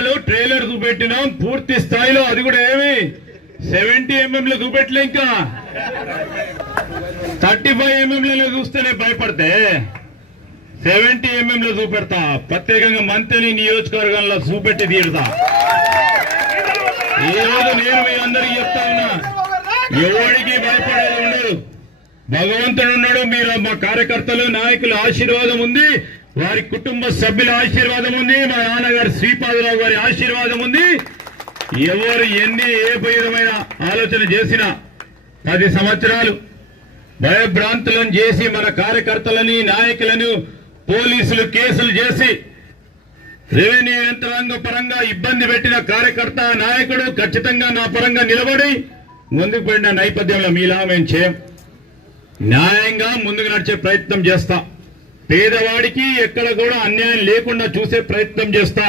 సినిమాలో ట్రైలర్ చూపెట్టినాం పూర్తి స్థాయిలో, అది కూడా ఏమి 70 mm లో చూపెట్టలే, ఇంకా 35 mm లో చూస్తేనే భయపడితే 70 mm లో చూపెడతా. ప్రత్యేకంగా మంత్రి నియోజకవర్గంలో చూపెట్టి తీరుతా. ఈ రోజు నేను మీ అందరికీ చెప్తా ఉన్నా, ఎవరికి భయపడేది ఉండదు. భగవంతుడు ఉన్నాడు. మీరు మా కార్యకర్తలు నాయకుల ఆశీర్వాదం ఉంది, వారి కుటుంబ సభ్యుల ఆశీర్వాదం ఉంది, మా నాన్నగారు శ్రీపాదరావు గారి ఆశీర్వాదం ఉంది. ఎవరు ఏ విధమైన ఆలోచన చేసినా 10 సంవత్సరాలు భయభ్రాంతులను చేసి మన కార్యకర్తలని నాయకులను పోలీసులు కేసులు చేసి రెవెన్యూ యంత్రాంగ పరంగా ఇబ్బంది పెట్టిన కార్యకర్త నాయకుడు ఖచ్చితంగా నా పరంగా నిలబడి ముందుకు పడిన నేపథ్యంలో మీలా మేము చేయం. న్యాయంగా ముందుకు నడిచే ప్రయత్నం చేస్తా. పేదవాడికి ఎక్కడ కూడా అన్యాయం లేకుండా చూసే ప్రయత్నం చేస్తా.